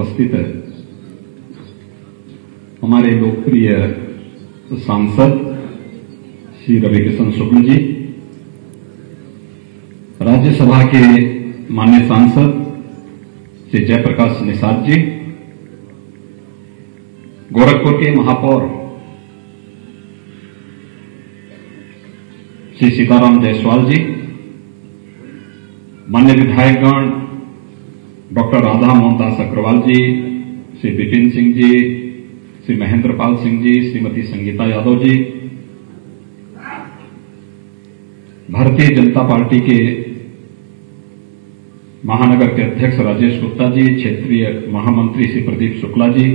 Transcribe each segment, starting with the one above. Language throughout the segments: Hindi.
उपस्थित हमारे लोकप्रिय सांसद श्री रविकिशन शुक्ल जी, राज्यसभा के माननीय सांसद श्री जयप्रकाश निषाद जी, गोरखपुर के महापौर श्री सीताराम जायसवाल जी, माननीय विधायकगण डॉक्टर राधा मोहनदास अग्रवाल जी, श्री विपिन सिंह जी, श्री महेंद्र पाल सिंह जी, श्रीमती संगीता यादव जी, भारतीय जनता पार्टी के महानगर के अध्यक्ष राजेश गुप्ता जी, क्षेत्रीय महामंत्री श्री प्रदीप शुक्ला जी,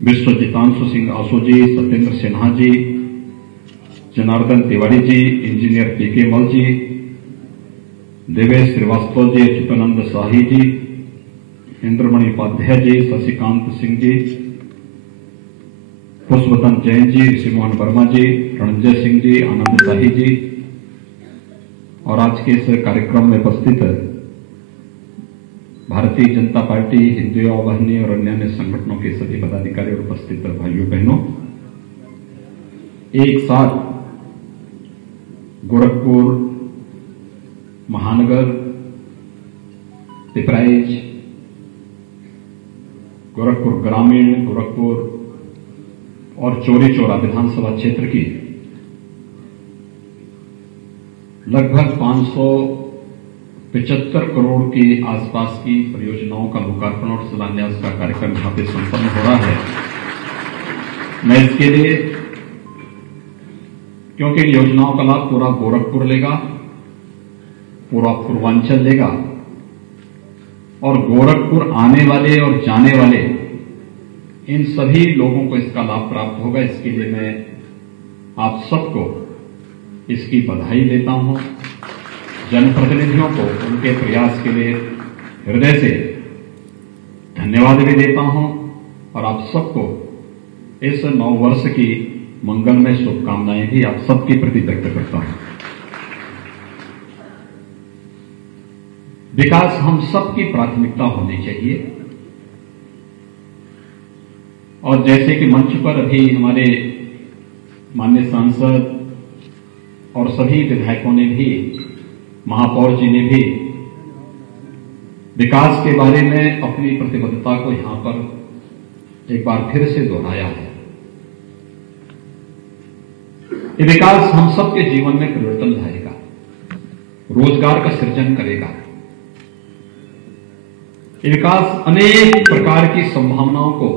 विश्वजितांशु सिंह आसू जी, सत्येंद्र सिन्हा जी, जनार्दन तिवारी जी, इंजीनियर पीके मल जी, देवेश श्रीवास्तव जी, अच्युतानंद शाही जी, इंद्रमणि उपाध्याय जी, शशिकांत सिंह जी, पुष्पतन जैन जी, ऋषिमोहन वर्मा जी, रणजय सिंह जी, आनंद शाही जी और आज के इस कार्यक्रम में उपस्थित भारतीय जनता पार्टी, हिंदू वाहिनी और अन्य संगठनों के सभी पदाधिकारी और उपस्थित भाइयों बहनों, एक साथ गोरखपुर महानगर, पिपराइच, गोरखपुर ग्रामीण, गोरखपुर और चौरी चौरा विधानसभा क्षेत्र की लगभग 575 करोड़ के आसपास की परियोजनाओं का लोकार्पण और शिलान्यास का कार्यक्रम यहां पे संपन्न हो रहा है। मैं इसके लिए, क्योंकि इन योजनाओं का लाभ पूरा गोरखपुर लेगा, पूरा पूर्वांचल लेगा और गोरखपुर आने वाले और जाने वाले इन सभी लोगों को इसका लाभ प्राप्त होगा। इसके लिए मैं आप सबको इसकी बधाई देता हूं। जनप्रतिनिधियों को उनके प्रयास के लिए हृदय से धन्यवाद भी देता हूं और आप सबको इस नव वर्ष की मंगलमय शुभकामनाएं भी आप सबके प्रति व्यक्त करता हूं। विकास हम सबकी प्राथमिकता होनी चाहिए और जैसे कि मंच पर अभी हमारे माननीय सांसद और सभी विधायकों ने भी, महापौर जी ने भी विकास के बारे में अपनी प्रतिबद्धता को यहां पर एक बार फिर से दोहराया है। ये विकास हम सबके जीवन में परिवर्तन लाएगा, रोजगार का सृजन करेगा। ये विकास अनेक प्रकार की संभावनाओं को,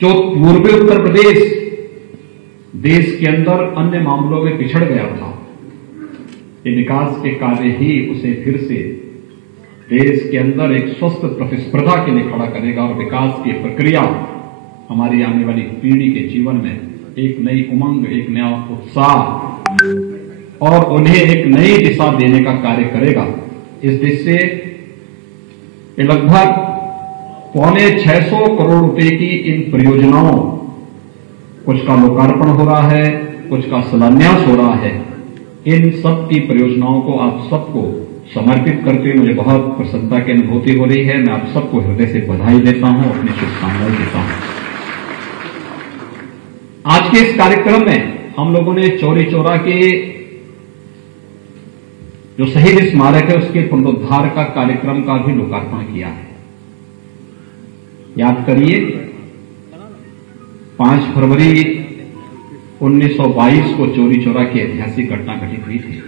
जो पूर्वी उत्तर प्रदेश देश के अंदर अन्य मामलों में पिछड़ गया था, ये विकास के कार्य ही उसे फिर से देश के अंदर एक स्वस्थ प्रतिस्पर्धा के लिए खड़ा करेगा और विकास की प्रक्रिया हमारी आने वाली पीढ़ी के जीवन में एक नई उमंग, एक नया उत्साह और उन्हें एक नई दिशा देने का कार्य करेगा। इस दिशा से लगभग 650 करोड़ रुपए की इन परियोजनाओं, कुछ का लोकार्पण हो रहा है, कुछ का शिलान्यास हो रहा है। इन सब की परियोजनाओं को आप सबको समर्पित करते हुए मुझे बहुत प्रसन्नता की अनुभूति हो रही है। मैं आप सबको हृदय से बधाई देता हूं, अपनी शुभकामनाएं देता हूं। आज के इस कार्यक्रम में हम लोगों ने चौरी चौरा के जो शहीद स्मारक है उसके पुनरुद्धार का कार्यक्रम का भी लोकार्पण किया है। याद करिए, 5 फरवरी 1922 को चौरी चौरा की ऐतिहासिक घटना घटित हुई थी।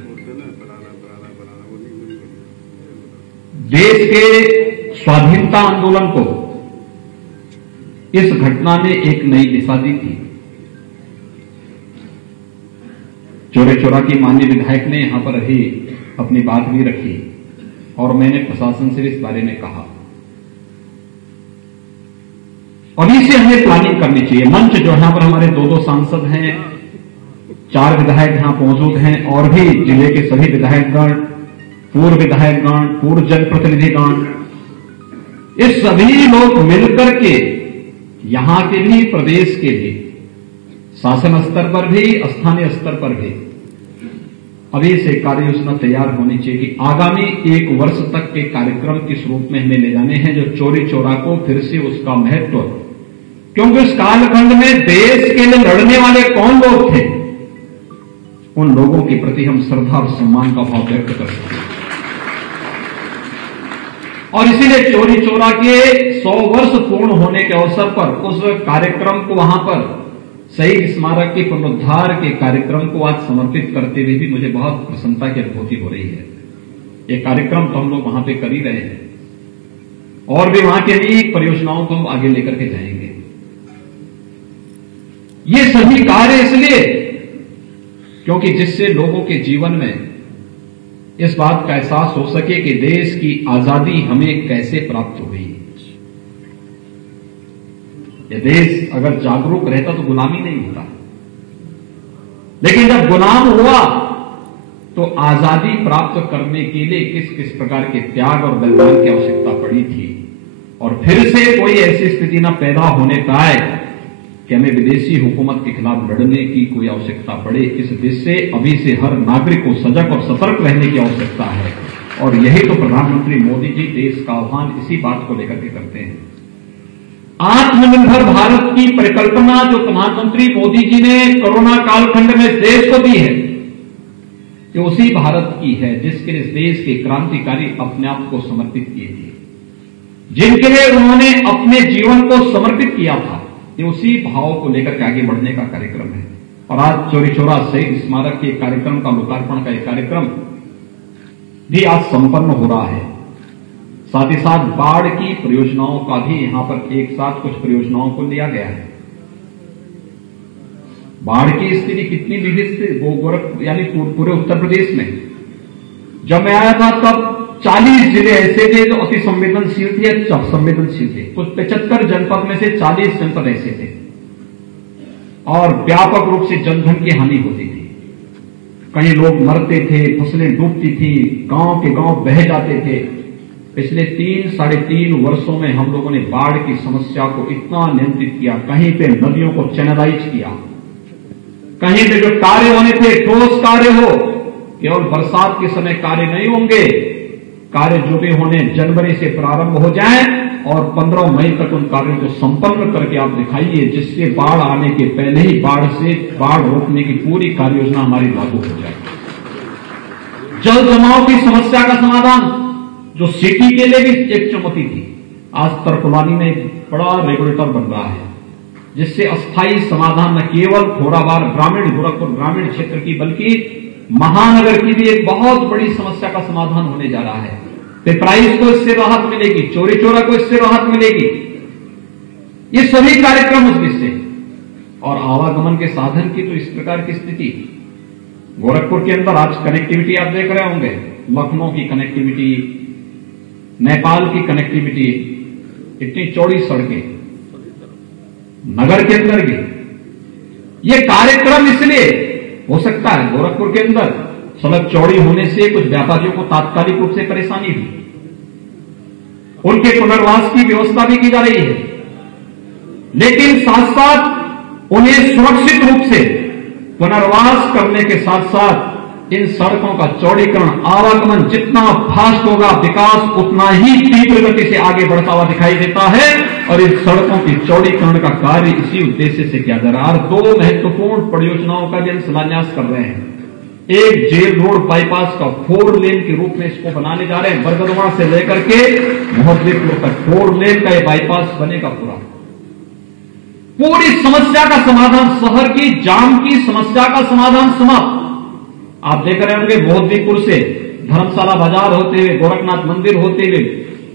देश के स्वाधीनता आंदोलन को इस घटना ने एक नई दिशा दी थी। चौरी चौरा की माननीय विधायक ने यहां पर अभी अपनी बात भी रखी और मैंने प्रशासन से इस बारे में कहा। अभी से हमें प्लानिंग करनी चाहिए। मंच जो यहां पर हमारे 2 सांसद हैं, 4 विधायक यहां मौजूद हैं और भी जिले के सभी विधायकगण, पूर्व विधायकगण, पूर्व जनप्रतिनिधिगण, ये सभी लोग मिलकर के यहां के भी, प्रदेश के भी, शासन स्तर पर भी, स्थानीय स्तर पर भी अभी से कार्य योजना तैयार होनी चाहिए कि आगामी 1 वर्ष तक के कार्यक्रम किस रूप में हमें ले जाने हैं, जो चोरी चोरा को फिर से उसका महत्व, क्योंकि उस कालखंड में देश के लिए लड़ने वाले कौन लोग थे, उन लोगों के प्रति हम श्रद्धा और सम्मान का भाव व्यक्त कर सकते हैं। और इसीलिए चोरी चोरा के 100 वर्ष पूर्ण होने के अवसर पर उस कार्यक्रम को वहां पर शहीद स्मारक के पुनरुद्धार के कार्यक्रम को आज समर्पित करते हुए भी मुझे बहुत प्रसन्नता की अनुभूति हो रही है। ये कार्यक्रम तो हम लोग वहां पे कर ही रहे हैं और भी वहां की अनेक परियोजनाओं को हम आगे लेकर के जाएंगे। ये सभी कार्य इसलिए क्योंकि जिससे लोगों के जीवन में इस बात का एहसास हो सके कि देश की आजादी हमें कैसे प्राप्त हुई। यह देश अगर जागरूक रहता तो गुलामी नहीं होता, लेकिन जब गुलाम हुआ तो आजादी प्राप्त करने के लिए किस किस प्रकार के त्याग और बलिदान की आवश्यकता पड़ी थी। और फिर से कोई ऐसी स्थिति न पैदा होने पाए कि हमें विदेशी हुकूमत के खिलाफ लड़ने की कोई आवश्यकता पड़े। इस देश से अभी से हर नागरिक को सजग और सतर्क रहने की आवश्यकता है। और यही तो प्रधानमंत्री मोदी जी देश का आह्वान इसी बात को लेकर के करते हैं। आत्मनिर्भर भारत की परिकल्पना जो प्रधानमंत्री मोदी जी ने कोरोना कालखंड में देश को दी है, ये उसी भारत की है जिसके लिए देश के क्रांतिकारी अपने आप को समर्पित किए थे, जिनके लिए उन्होंने अपने जीवन को समर्पित किया था। ये उसी भाव को लेकर के आगे बढ़ने का कार्यक्रम है। और आज चोरी चोरा शहीद स्मारक के कार्यक्रम का लोकार्पण का एक कार्यक्रम भी आज संपन्न हो रहा है। साथ ही साथ बाढ़ की परियोजनाओं का भी यहां पर एक साथ कुछ परियोजनाओं को लिया गया है। बाढ़ की स्थिति कितनी विविध थी वो गोरखपुर यानी पूरे उत्तर प्रदेश में। जब मैं आया था तब 40 जिले ऐसे थे जो अति संवेदनशील थे या संवेदनशील थे। कुछ 75 जनपद में से 40 जनपद ऐसे थे और व्यापक रूप से जनधन की हानि होती थी। कहीं लोग मरते थे, फसलें डूबती थी, गांव के गांव बह जाते थे। पिछले 3-3.5 वर्षों में हम लोगों ने बाढ़ की समस्या को इतना नियंत्रित किया, कहीं पे नदियों को चैनलाइज किया, कहीं पे जो कार्य होने थे ठोस कार्य हो, केवल बरसात के समय कार्य नहीं होंगे, कार्य जो भी होने जनवरी से प्रारंभ हो जाए और 15 मई तक उन कार्यों को संपन्न करके आप दिखाइए, जिससे बाढ़ आने के पहले ही बाढ़ रोकने की पूरी कार्य योजना हमारी लागू हो जाए। जल जमाव की समस्या का समाधान जो सिटी के लिए भी एक चुनौती थी, आज तरकुलानी में एक बड़ा रेगुलेटर बन रहा है, जिससे अस्थायी समाधान न केवल खोराबार ग्रामीण गोरखपुर ग्रामीण क्षेत्र की बल्कि महानगर की भी एक बहुत बड़ी समस्या का समाधान होने जा रहा है। पिपराइज को इससे राहत मिलेगी, चोरी चोरा को इससे राहत मिलेगी। ये सभी कार्यक्रम उस दिशा से। और आवागमन के साधन की तो इस प्रकार की स्थिति गोरखपुर के अंदर आज कनेक्टिविटी आप देख रहे होंगे, लखनऊ की कनेक्टिविटी, नेपाल की कनेक्टिविटी, इतनी चौड़ी सड़कें नगर के अंदर की। ये कार्यक्रम इसलिए हो सकता है गोरखपुर के अंदर सड़क चौड़ी होने से कुछ व्यापारियों को तात्कालिक रूप से परेशानी हुई, उनके पुनर्वास की व्यवस्था भी की जा रही है, लेकिन साथ साथ उन्हें सुरक्षित रूप से पुनर्वास करने के साथ साथ इन सड़कों का चौड़ीकरण, आवागमन जितना फास्ट होगा विकास उतना ही तीव्र गति से आगे बढ़ता हुआ दिखाई देता है। और इन सड़कों की चौड़ीकरण का कार्य इसी उद्देश्य से किया जा रहा है। और 2 महत्वपूर्ण परियोजनाओं का भी हम शिलान्यास कर रहे हैं। एक जेल रोड बाईपास का 4 लेन के रूप में इसको बनाने जा रहे हैं। बरगदवा से लेकर के मोहद्दीपुर तक 4 लेन का यह बाईपास बनेगा। पूरी समस्या का समाधान, शहर की जाम की समस्या का समाधान समाप्त। आप देख रहे होंगे मोहद्दीपुर से धर्मशाला बाजार होते हुए, गोरखनाथ मंदिर होते हुए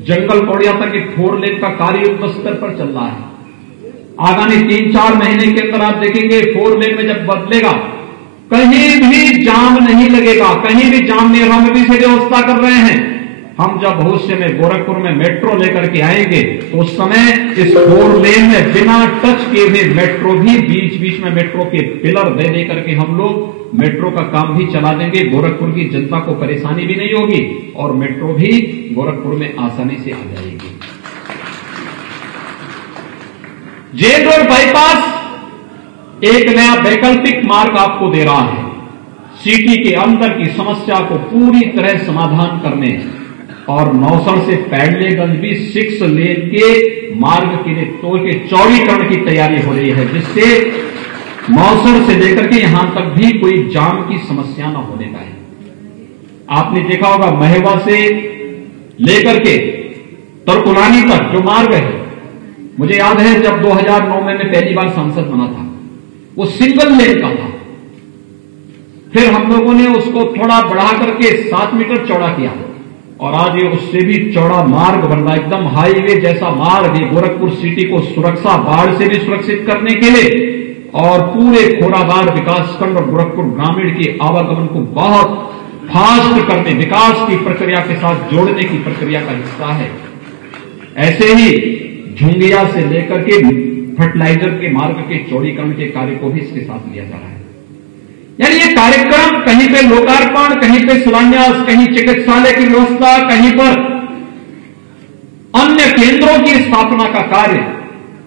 जंगल कौड़िया तक एक 4 लेन का कार्य युद्ध स्तर पर चल रहा है। आगामी 3-4 महीने के अंदर आप देखेंगे 4 लेन में जब बदलेगा कहीं भी जाम नहीं लगेगा, कहीं भी जाम नहीं। हम अभी से व्यवस्था कर रहे हैं। हम जब भविष्य में गोरखपुर में मेट्रो लेकर के आएंगे तो उस समय इस 4 लेन में बिना टच किए हुए मेट्रो भी बीच बीच में मेट्रो के पिलर दे करके हम लोग मेट्रो का काम भी चला देंगे। गोरखपुर की जनता को परेशानी भी नहीं होगी और मेट्रो भी गोरखपुर में आसानी से आ जाएगी। जेल रोड बाईपास एक नया वैकल्पिक मार्ग आपको दे रहा है। सिटी के अंदर की समस्या को पूरी तरह समाधान करने और नौसड़ से पैडलेगंज भी 6 लेन के मार्ग के लिए तोड़ के चौड़ीकरण की तैयारी हो रही है, जिससे नौसड़ से लेकर के यहां तक भी कोई जाम की समस्या न होने पाए। आपने देखा होगा महेवा से लेकर के तरकुलानी तक जो मार्ग है, मुझे याद है जब 2009 में मैं पहली बार सांसद बना था, वो सिंगल लेन का था। फिर हम लोगों ने उसको थोड़ा बढ़ा करके 7 मीटर चौड़ा किया और आज ये उससे भी चौड़ा मार्ग बन रहा है, एकदम हाईवे जैसा मार्ग। ये गोरखपुर सिटी को सुरक्षा बाढ़ से भी सुरक्षित करने के लिए और पूरे खोराबाड़ विकासखंड और गोरखपुर ग्रामीण के आवागमन को बहुत फास्ट करने, विकास की प्रक्रिया के साथ जोड़ने की प्रक्रिया का हिस्सा है। ऐसे ही झुंगिया से लेकर के फर्टिलाइजर के मार्ग के चौड़ीकरण के कार्य को भी इसके साथ लिया जा रहा है। यानी ये कार्यक्रम कहीं पे लोकार्पण, कहीं पे शिलान्यास, कहीं चिकित्सालय की व्यवस्था, कहीं पर अन्य केंद्रों की स्थापना का कार्य,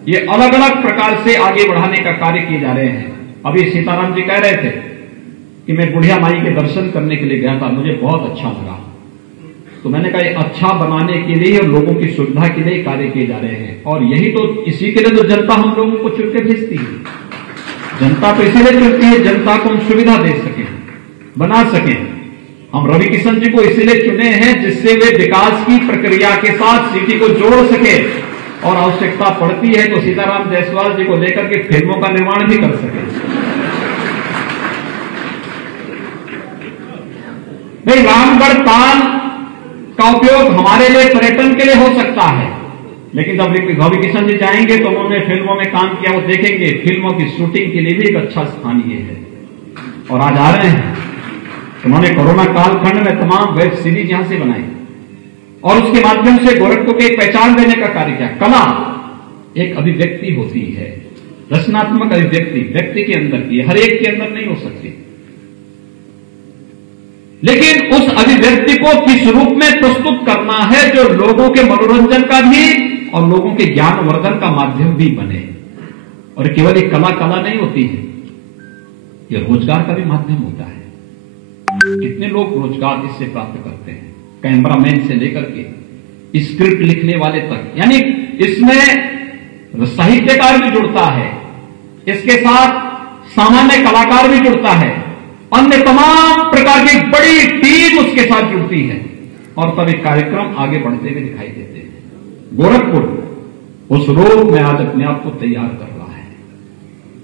ये अलग अलग प्रकार से आगे बढ़ाने का कार्य किए जा रहे हैं। अभी सीताराम जी कह रहे थे कि मैं बुढ़िया माई के दर्शन करने के लिए गया था, मुझे बहुत अच्छा लगा। तो मैंने कहा ये अच्छा बनाने के लिए और लोगों की सुविधा के लिए कार्य किए जा रहे हैं, और यही तो, इसी के लिए तो जनता हम लोगों को चुन के भेजती है। जनता तो इसीलिए चुनती है, जनता को हम सुविधा दे सकें, बना सकें। हम रवि किशन जी को इसीलिए चुने हैं जिससे वे विकास की प्रक्रिया के साथ सिटी को जोड़ सके, और आवश्यकता पड़ती है तो सीताराम जायसवाल जी को लेकर के फिल्मों का निर्माण भी कर सके। भाई रामगढ़ ताल का उपयोग हमारे लिए पर्यटन के लिए हो सकता है, लेकिन जब रवि किशन जी जाएंगे तो उन्होंने फिल्मों में काम किया, वो देखेंगे फिल्मों की शूटिंग के लिए भी एक अच्छा स्थान ये है। और आज आ रहे हैं, उन्होंने कोरोना कालखंड में तमाम वेब सीरीज यहां से बनाई और उसके माध्यम से गोरखपुर को एक पहचान देने का कार्य किया। कला एक अभिव्यक्ति होती है, रचनात्मक अभिव्यक्ति व्यक्ति के अंदर की, हर एक के अंदर नहीं हो सकती, लेकिन उस अभिव्यक्ति को किस रूप में प्रस्तुत करना है जो लोगों के मनोरंजन का भी और लोगों के ज्ञानवर्धन का माध्यम भी बने। और केवल एक कला कला नहीं होती है, यह रोजगार का भी माध्यम होता है। कितने लोग रोजगार इससे प्राप्त करते हैं, कैमरामैन से लेकर के स्क्रिप्ट लिखने वाले तक। यानी इसमें साहित्यकार भी जुड़ता है, इसके साथ सामान्य कलाकार भी जुड़ता है, अन्य तमाम प्रकार की बड़ी टीम उसके साथ जुड़ती है, और तब एक कार्यक्रम आगे बढ़ते हुए दिखाई देते हैं। गोरखपुर उस रूप में आज अपने आप को तैयार कर रहा है।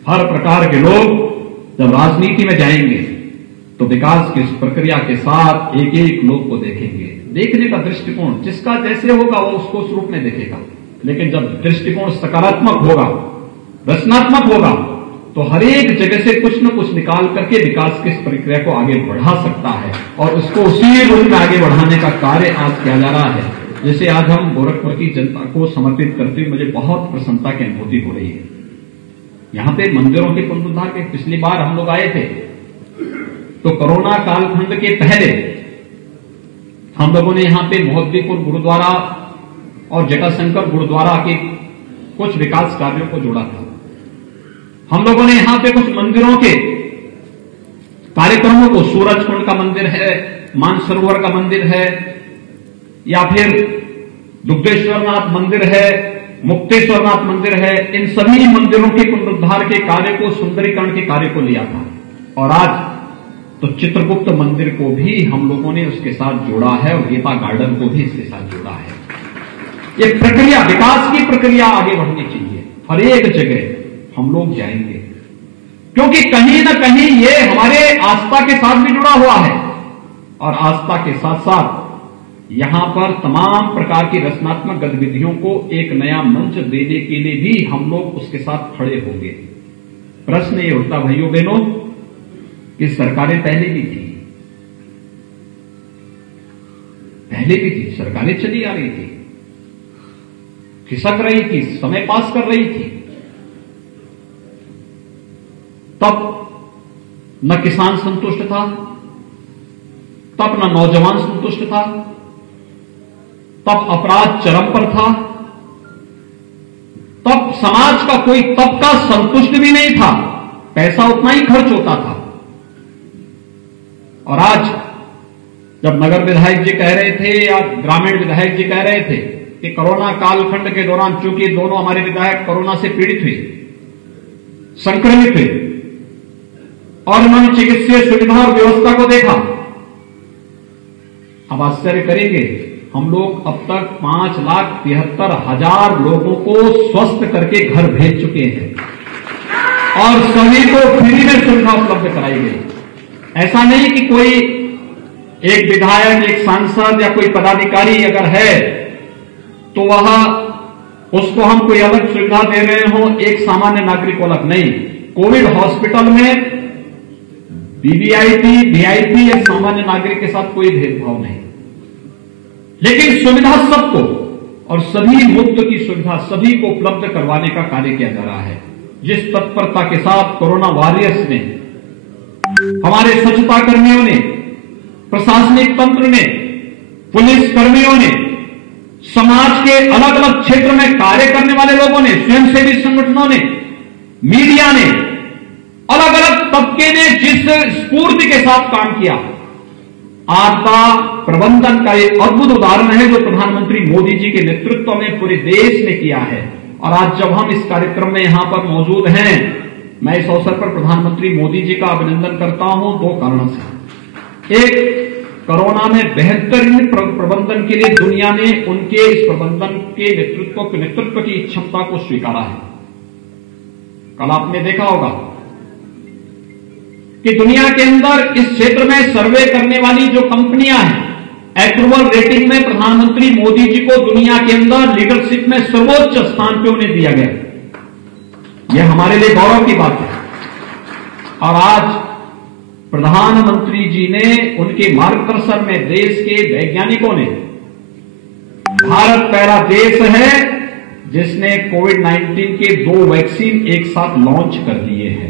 हर प्रकार के लोग जब राजनीति में जाएंगे तो विकास की इस प्रक्रिया के साथ एक एक लोग को देखेंगे। देखने का दृष्टिकोण जिसका जैसे होगा वो उसको उस रूप में देखेगा, लेकिन जब दृष्टिकोण सकारात्मक होगा, रचनात्मक होगा, तो हर एक जगह से कुछ न कुछ निकाल करके विकास की इस प्रक्रिया को आगे बढ़ा सकता है, और उसको उसी रूप में आगे बढ़ाने का कार्य आज किया जा रहा है। जैसे आज हम गोरखपुर की जनता को समर्पित करते हुए मुझे बहुत प्रसन्नता की अनुभूति हो रही है। यहां पे मंदिरों के पुनरुद्धार के पिछली बार हम लोग आए थे तो कोरोना कालखंड के पहले हम लोगों ने यहां पे मोहद्दीपुर गुरुद्वारा और जटाशंकर गुरुद्वारा के कुछ विकास कार्यों को जोड़ा था। हम लोगों ने यहां पे कुछ मंदिरों के कार्यक्रमों को, सूरजकुंड का मंदिर है, मानसरोवर का मंदिर है, या फिर दुग्धेश्वरनाथ मंदिर है, मुक्तेश्वरनाथ मंदिर है, इन सभी मंदिरों के पुनरुद्धार के कार्य को, सुंदरीकरण के कार्य को लिया था। और आज तो चित्रगुप्त मंदिर को भी हम लोगों ने उसके साथ जोड़ा है और गीता गार्डन को भी इसके साथ जोड़ा है। ये प्रक्रिया, विकास की प्रक्रिया आगे बढ़नी चाहिए। हर एक जगह हम लोग जाएंगे, क्योंकि कहीं ना कहीं ये हमारे आस्था के साथ भी जुड़ा हुआ है, और आस्था के साथ साथ यहां पर तमाम प्रकार की रचनात्मक गतिविधियों को एक नया मंच देने के लिए भी हम लोग उसके साथ खड़े होंगे। प्रश्न ये उठता भाइयों बहनों कि सरकारें पहले भी थी, सरकारें चली आ रही थी, खिसक रही थी, समय पास कर रही थी, तब न किसान संतुष्ट था, तब न नौजवान संतुष्ट था, तब अपराध चरम पर था, तब समाज का कोई तबका संतुष्ट भी नहीं था, पैसा उतना ही खर्च होता था। और आज जब नगर विधायक जी कह रहे थे या ग्रामीण विधायक जी कह रहे थे कि कोरोना कालखंड के दौरान, चूंकि दोनों हमारे विधायक कोरोना से पीड़ित हुए, संक्रमित हुए और उन्होंने चिकित्सीय सुविधा और व्यवस्था को देखा, अब आश्चर्य करेंगे, हम लोग अब तक 5,73,000 लोगों को स्वस्थ करके घर भेज चुके हैं और सभी को फ्री में सुविधा उपलब्ध कराई गई। ऐसा नहीं कि कोई एक विधायक, एक सांसद या कोई पदाधिकारी अगर है तो वह उसको हम कोई अलग सुविधा दे रहे हो, एक सामान्य नागरिक को अलग नहीं। कोविड हॉस्पिटल में वीवीआईपी, वीआईपी या सामान्य नागरिक के साथ कोई भेदभाव नहीं, लेकिन सुविधा सबको और सभी मुफ्त की सुविधा सभी को उपलब्ध करवाने का कार्य किया जा रहा है। जिस तत्परता के साथ कोरोना वॉरियर्स ने, हमारे स्वच्छता कर्मियों ने, प्रशासनिक तंत्र ने, पुलिस कर्मियों ने, समाज के अलग अलग क्षेत्र में कार्य करने वाले लोगों ने, स्वयंसेवी संगठनों ने, मीडिया ने, अलग अलग तबके ने जिस स्फूर्ति के साथ काम किया, आपदा प्रबंधन का एक अद्भुत उदाहरण है जो प्रधानमंत्री मोदी जी के नेतृत्व में पूरे देश ने किया है। और आज जब हम इस कार्यक्रम में यहां पर मौजूद हैं, मैं इस अवसर पर प्रधानमंत्री मोदी जी का अभिनंदन करता हूं 2 कारणों से। एक, कोरोना में बेहतरीन प्रबंधन के लिए दुनिया ने उनके इस प्रबंधन के नेतृत्व की क्षमता को स्वीकारा है। कल आपने देखा होगा कि दुनिया के अंदर इस क्षेत्र में सर्वे करने वाली जो कंपनियां हैं, अप्रूवल रेटिंग में प्रधानमंत्री मोदी जी को दुनिया के अंदर लीडरशिप में सर्वोच्च स्थान पे उन्हें दिया गया। यह हमारे लिए गौरव की बात है। और आज प्रधानमंत्री जी ने, उनके मार्गदर्शन में देश के वैज्ञानिकों ने, भारत पहला देश है जिसने कोविड-19 के 2 वैक्सीन एक साथ लॉन्च कर दिए हैं।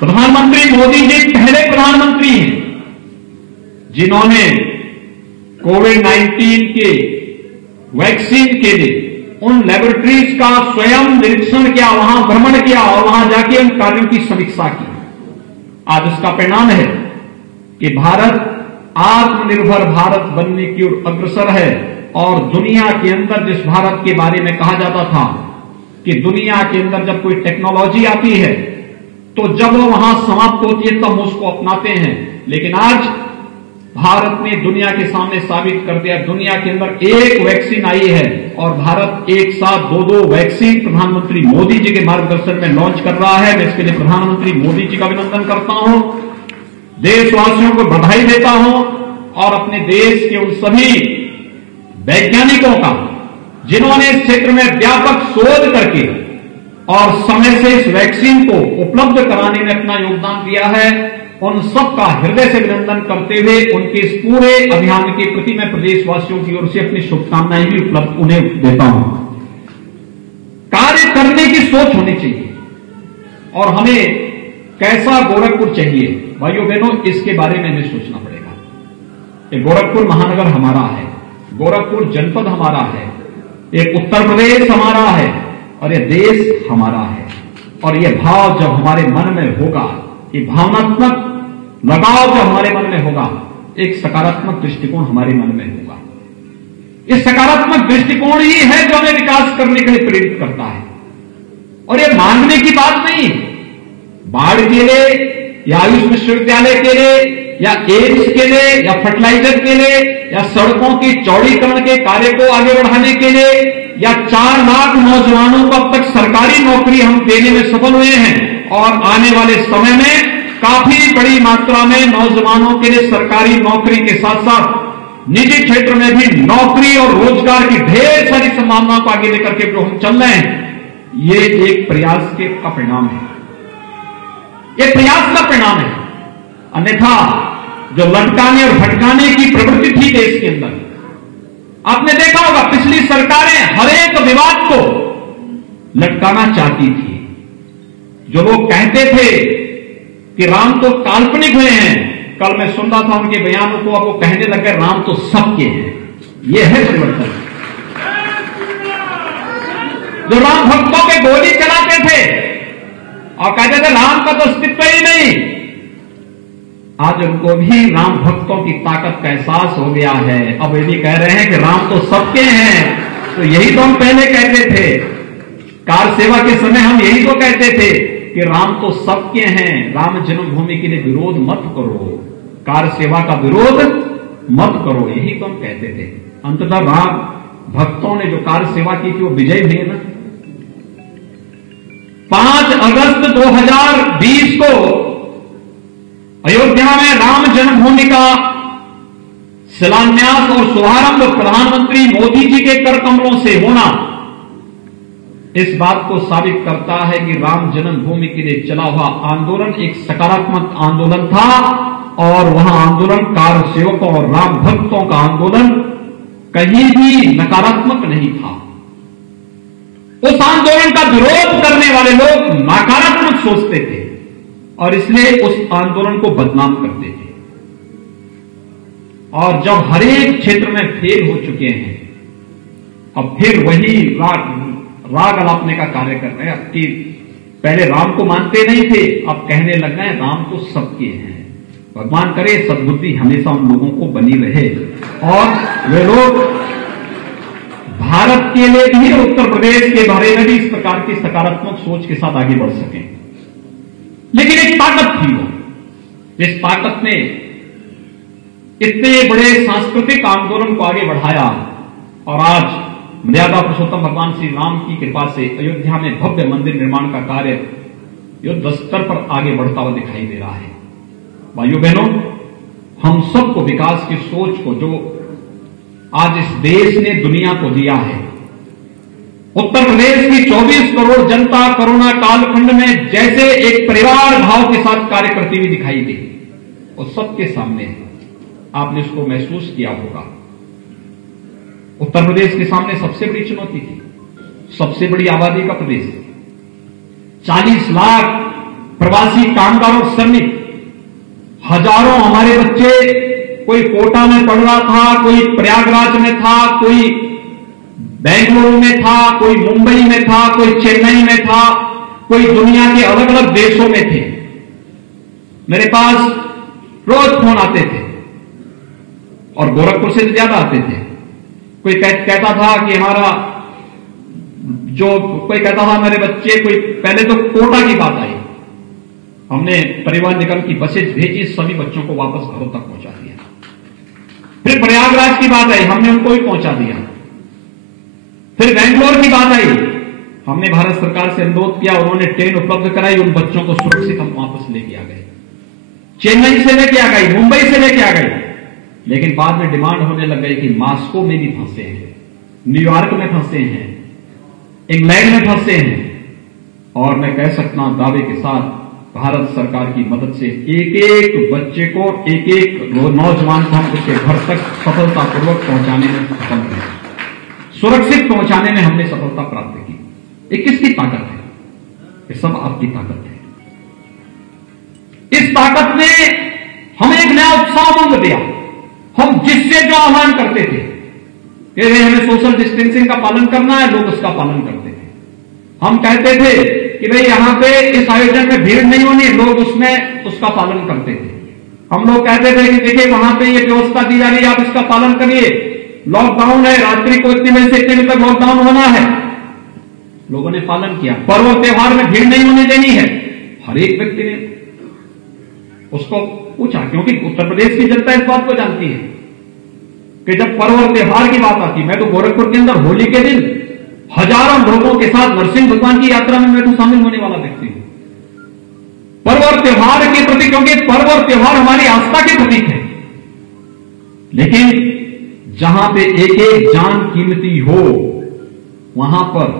प्रधानमंत्री मोदी जी पहले प्रधानमंत्री हैं जिन्होंने कोविड-19 के वैक्सीन के लिए उन लेबोरेटरीज का स्वयं निरीक्षण किया, वहां भ्रमण किया और वहां जाके उन कार्यों की समीक्षा की। आज इसका परिणाम है कि भारत आत्मनिर्भर भारत बनने की ओर अग्रसर है। और दुनिया के अंदर जिस भारत के बारे में कहा जाता था कि दुनिया के अंदर जब कोई टेक्नोलॉजी आती है तो जब वो वहां समाप्त होती है तब उसको अपनाते हैं, लेकिन आज भारत ने दुनिया के सामने साबित कर दिया, दुनिया के अंदर एक वैक्सीन आई है और भारत एक साथ 2 वैक्सीन प्रधानमंत्री मोदी जी के मार्गदर्शन में लॉन्च कर रहा है। मैं इसके लिए प्रधानमंत्री मोदी जी का अभिनंदन करता हूं, देशवासियों को बधाई देता हूं और अपने देश के उन सभी वैज्ञानिकों का जिन्होंने इस क्षेत्र में व्यापक शोध करके और समय से इस वैक्सीन को उपलब्ध कराने में अपना योगदान दिया है, उन सबका हृदय से अभिनंदन करते हुए उनके इस पूरे अभियान के प्रति मैं प्रदेशवासियों की ओर से अपनी शुभकामनाएं भी उपलब्ध उन्हें देता हूं। कार्य करने की सोच होनी चाहिए और हमें कैसा गोरखपुर चाहिए, भाइयों बहनों, इसके बारे में हमें सोचना पड़ेगा। ये गोरखपुर महानगर हमारा है, गोरखपुर जनपद हमारा है, एक उत्तर प्रदेश हमारा है और यह देश हमारा है। और यह भाव जब हमारे मन में होगा, ये भावनात्मक लगाव जब हमारे मन में होगा, एक सकारात्मक दृष्टिकोण हमारे मन में होगा। इस सकारात्मक दृष्टिकोण ही है जो हमें विकास करने के लिए प्रेरित करता है। और यह मांगने की बात नहीं, बाढ़ के लिए या आयुष विश्वविद्यालय के लिए या एम्स के लिए या फर्टिलाइजर के लिए या सड़कों की चौड़ीकरण के कार्य को आगे बढ़ाने के लिए या 4 लाख नौजवानों को अब तक सरकारी नौकरी हम देने में सफल हुए हैं और आने वाले समय में काफी बड़ी मात्रा में नौजवानों के लिए सरकारी नौकरी के साथ साथ निजी क्षेत्र में भी नौकरी और रोजगार की ढेर सारी संभावनाओं को आगे लेकर के जो हम चल रहे हैं, ये एक प्रयास का परिणाम है, ये प्रयास का परिणाम है। अन्यथा जो लटकाने और भटकाने की प्रवृत्ति थी देश के अंदर, आपने देखा होगा पिछली सरकारें हर एक विवाद को लटकाना चाहती थी। जो लोग कहते थे कि राम तो काल्पनिक हुए हैं, कल मैं सुन रहा था उनके बयानों को, अब वो कहने लगे राम तो सबके हैं। यह है परिवर्तन। जो राम भक्तों पे गोली चलाते थे और कहते थे राम का तो अस्तित्व ही नहीं, आज उनको भी राम भक्तों की ताकत का एहसास हो गया है। अब ये भी कह रहे हैं कि राम तो सबके हैं। तो यही तो हम पहले कहते थे, कार सेवा के समय हम यही तो कहते थे कि राम तो सबके हैं, राम जन्मभूमि के लिए विरोध मत करो, कार सेवा का विरोध मत करो, यही तो हम कहते थे। अंततः राम भक्तों ने जो कार सेवा की थी वो विजय हुई है ना। 5 अगस्त 2020 को अयोध्या में राम जन्मभूमि का शिलान्यास और शुभारंभ प्रधानमंत्री मोदी जी के कर कमलों से होना इस बात को साबित करता है कि राम जन्मभूमि के लिए चला हुआ आंदोलन एक सकारात्मक आंदोलन था और वह आंदोलन कार सेवकों और राम भक्तों का आंदोलन कहीं भी नकारात्मक नहीं था। उस आंदोलन का विरोध करने वाले लोग नकारात्मक सोचते थे और इसलिए उस आंदोलन को बदनाम करते थे। और जब हर एक क्षेत्र में फेल हो चुके हैं, अब फिर वही राग अलापने का कार्य कर रहे हैं। अब कि पहले राम को मानते नहीं थे, अब कहने लग गए राम तो सबके हैं। भगवान करे सद्बुद्धि हमेशा उन लोगों को बनी रहे और वे लोग भारत के लिए भी, उत्तर प्रदेश के बारे में भी इस प्रकार की सकारात्मक सोच के साथ आगे बढ़ सकें। लेकिन एक ताकत थी वो, जिस ताकत ने इतने बड़े सांस्कृतिक आंदोलन को आगे बढ़ाया और आज मर्यादा पुरुषोत्तम भगवान श्री राम की कृपा से अयोध्या में भव्य मंदिर निर्माण का कार्य युद्ध स्तर पर आगे बढ़ता हुआ दिखाई दे रहा है। भाइयों बहनों, हम सबको विकास की सोच को जो आज इस देश ने दुनिया को दिया है, उत्तर प्रदेश की 24 करोड़ जनता कोरोना कालखंड में जैसे एक परिवार भाव के साथ कार्य करती हुई दिखाई दी, वो सबके सामने है। आपने उसको महसूस किया होगा। उत्तर प्रदेश के सामने सबसे बड़ी चुनौती थी, सबसे बड़ी आबादी का प्रदेश, 40 लाख प्रवासी कामगार और श्रमिक, हजारों हमारे बच्चे, कोई कोटा में पढ़ रहा था, कोई प्रयागराज में था, कोई बेंगलुरु में था, कोई मुंबई में था, कोई चेन्नई में था, कोई दुनिया के अलग अलग देशों में थे। मेरे पास रोज फोन आते थे और गोरखपुर से ज्यादा आते थे। कोई कहता था कि हमारा कोई कहता था मेरे बच्चे, कोई पहले तो कोटा की बात आई, हमने परिवहन निगम की बसेज भेजी, सभी बच्चों को वापस घरों तक पहुंचा दिया। फिर प्रयागराज की बात आई, हमने उनको भी पहुंचा दिया। फिर बेंगलोर की बात आई, हमने भारत सरकार से अनुरोध किया, उन्होंने ट्रेन उपलब्ध कराई, उन बच्चों को सुरक्षित हम वापस लेके आ गए। चेन्नई से लेके आ गई, मुंबई से लेके आ गई, लेकिन बाद में डिमांड होने लग गई कि मास्को में भी फंसे हैं, न्यूयॉर्क में फंसे हैं, इंग्लैंड में फंसे हैं। और मैं कह सकता हूं दावे के साथ, भारत सरकार की मदद से एक एक बच्चे को, एक एक नौजवान को हम उसके घर तक सफलतापूर्वक पहुंचाने में सफल रहे, सुरक्षित पहुंचाने में हमने सफलता प्राप्त की। ये किसकी ताकत है? ये सब आपकी ताकत है। इस ताकत ने हमें एक नया उत्साह मंग दिया। हम जिससे जो आह्वान करते थे कि हमें सोशल डिस्टेंसिंग का पालन करना है, लोग उसका पालन करते थे। हम कहते थे कि भाई यहां पे इस आयोजन में भीड़ नहीं होनी, लोग उसमें उसका पालन करते थे। हम लोग कहते थे कि देखिए वहां पे ये व्यवस्था दी जा रही है, आप इसका पालन करिए, लॉकडाउन है, रात्रि को इतने बजे से इतने बजे तक लॉकडाउन होना है। लोगों ने पालन किया। पर्व और त्योहार में भीड़ नहीं होने देनी है, हर एक व्यक्ति ने उसको पूछा, क्योंकि उत्तर प्रदेश की जनता इस बात को जानती है कि जब पर्व और त्योहार की बात आती, मैं तो गोरखपुर के अंदर होली के दिन हजारों लोगों के साथ नरसिंह भगवान की यात्रा में मैं तो शामिल होने वाला व्यक्ति हूं। पर्व और त्योहार के प्रति, क्योंकि पर्व और त्योहार हमारी आस्था के प्रतीक है, लेकिन जहां पे एक एक जान कीमती हो, वहां पर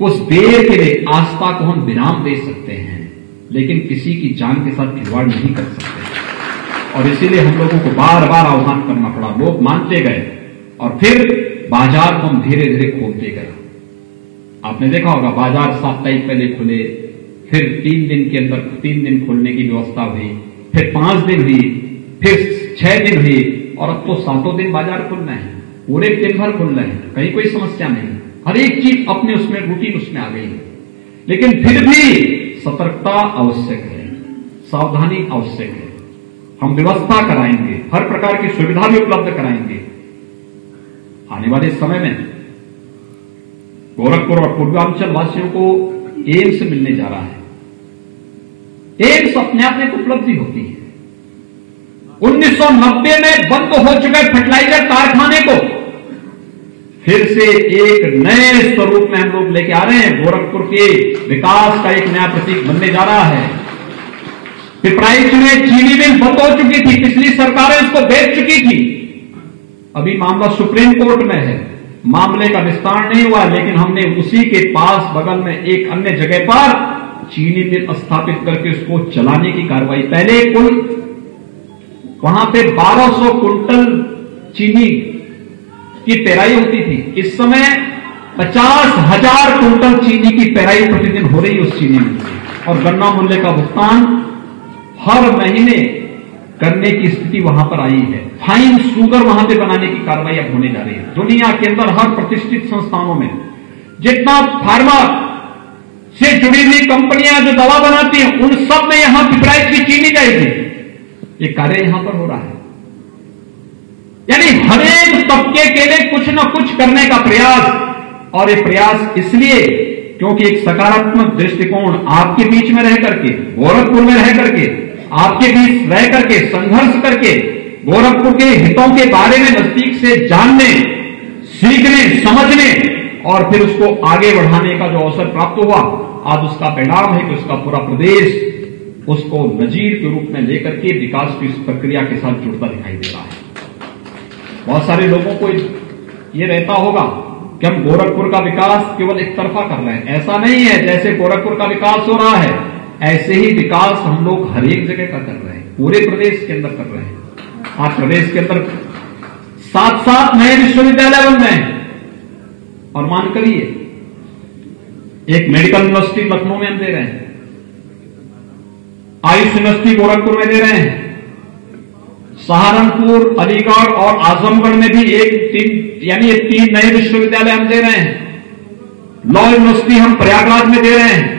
कुछ देर के लिए आस्था को हम विराम दे सकते हैं, लेकिन किसी की जान के साथ खिलवाड़ नहीं कर सकते। और इसीलिए हम लोगों को बार बार आह्वान करना पड़ा। लोग मानते गए और फिर बाजार को हम धीरे धीरे खोलते गए। आपने देखा होगा, बाजार साप्ताहिक पहले खुले, फिर 3 दिन के अंदर 3 दिन खोलने की व्यवस्था हुई, फिर 5 दिन हुई, फिर 6 दिन हुई, और अब तो 7 दिन बाजार खुलना है, पूरे दिन भर खुलना है, कहीं कोई समस्या नहीं, हर एक चीज अपने उसमें रूटीन उसमें आ गई है। लेकिन फिर भी सतर्कता आवश्यक है, सावधानी आवश्यक है। हम व्यवस्था कराएंगे, हर प्रकार की सुविधा भी उपलब्ध कराएंगे। आने वाले समय में गोरखपुर और पूर्वांचल वासियों को एम्स मिलने जा रहा है। एम्स अपने आप में एक उपलब्धि होती है। 1990 में बंद हो चुके फर्टिलाइजर कारखाने को फिर से एक नए स्वरूप में हम लोग लेके आ रहे हैं। गोरखपुर के विकास का एक नया प्रतीक बनने जा रहा है। पिपराइच में चीनी मिल बंद हो चुकी थी, पिछली सरकारें उसको बेच चुकी थी। अभी मामला सुप्रीम कोर्ट में है, मामले का विस्तार नहीं हुआ, लेकिन हमने उसी के पास बगल में एक अन्य जगह पर चीनी मिल स्थापित करके उसको चलाने की कार्रवाई। पहले कुल वहां पे 1200 कुंटल चीनी की पेराई होती थी, इस समय 50,000 कुंटल चीनी की पेराई प्रतिदिन हो रही है उस चीनी मिल से। और गन्ना मूल्य का भुगतान हर महीने करने की स्थिति वहां पर आई है। फाइन शुगर वहां पे बनाने की कार्रवाई अब होने जा रही है। दुनिया के अंदर हर प्रतिष्ठित संस्थानों में जितना फार्मा से जुड़ी हुई कंपनियां जो दवा बनाती हैं, उन सब में यहां पिपराइच की चीनी जाएगी। ये कार्य यहां पर हो रहा है। यानी हर एक तबके के लिए कुछ न कुछ करने का प्रयास। और ये प्रयास इसलिए क्योंकि एक सकारात्मक दृष्टिकोण आपके बीच में रह करके, गोरखपुर में रह करके, आपके बीच रह करके, संघर्ष करके, गोरखपुर के हितों के बारे में नजदीक से जानने, सीखने, समझने और फिर उसको आगे बढ़ाने का जो अवसर प्राप्त हुआ, आज उसका परिणाम है कि उसका पूरा प्रदेश उसको नजीर के रूप में लेकर के विकास की इस प्रक्रिया के साथ जुड़ता दिखाई दे रहा है। बहुत सारे लोगों को यह रहता होगा कि हम गोरखपुर का विकास केवल एक तरफा कर रहे हैं। ऐसा नहीं है। जैसे गोरखपुर का विकास हो रहा है, ऐसे ही विकास हम लोग हर एक जगह का कर रहे हैं, पूरे प्रदेश के अंदर कर रहे हैं। आज प्रदेश के अंदर 7 नए विश्वविद्यालय बन रहे हैं। और मान करिए, एक मेडिकल यूनिवर्सिटी लखनऊ में हम दे रहे हैं, आयुष यूनिवर्सिटी गोरखपुर में दे रहे हैं, सहारनपुर, अलीगढ़ और आजमगढ़ में भी यानी 3 नए विश्वविद्यालय हम दे रहे हैं। लॉ यूनिवर्सिटी हम प्रयागराज में दे रहे हैं।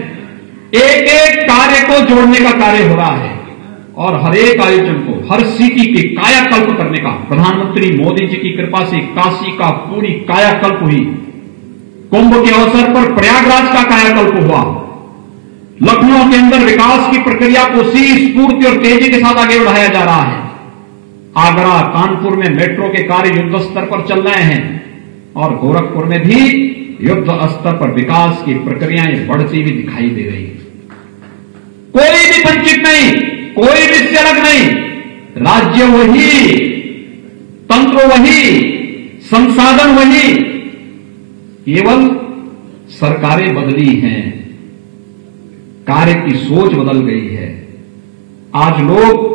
एक एक कार्य को जोड़ने का कार्य हो रहा है और हर एक आयोजन को, हर सिटी की कायाकल्प करने का, प्रधानमंत्री मोदी जी की कृपा से काशी का पूरी कायाकल्प हुई। कुंभ के अवसर पर प्रयागराज का कायाकल्प हुआ। लखनऊ के अंदर विकास की प्रक्रिया को सी स्फूर्ति और तेजी के साथ आगे बढ़ाया जा रहा है। आगरा, कानपुर में मेट्रो के कार्य युद्ध स्तर पर चल रहे हैं और गोरखपुर में भी युद्ध स्तर पर विकास की प्रक्रियाएं बढ़ती हुई दिखाई दे रही है। कोई भी वंचित नहीं, कोई भी इससे अलग नहीं। राज्य वही, तंत्र वही, संसाधन वही, केवल सरकारें बदली हैं, कार्य की सोच बदल गई है। आज लोग,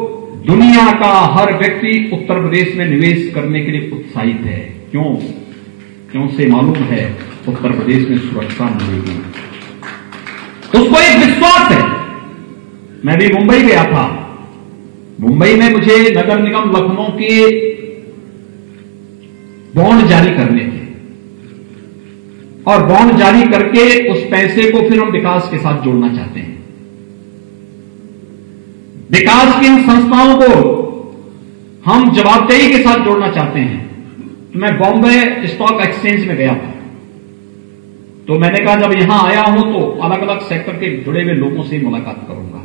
दुनिया का हर व्यक्ति उत्तर प्रदेश में निवेश करने के लिए उत्साहित है। क्यों से मालूम है, उत्तर प्रदेश में सुरक्षा मिलेगी, उसको एक विश्वास है। मैं भी मुंबई गया था। मुंबई में मुझे नगर निगम लखनऊ के बॉन्ड जारी करने थे और बॉन्ड जारी करके उस पैसे को फिर हम विकास के साथ जोड़ना चाहते हैं। विकास की इन संस्थाओं को हम जवाबदेही के साथ जोड़ना चाहते हैं। तो मैं बॉम्बे स्टॉक एक्सचेंज में गया था, तो मैंने कहा जब यहां आया हूं तो अलग अलग सेक्टर के जुड़े हुए लोगों से मुलाकात करूंगा।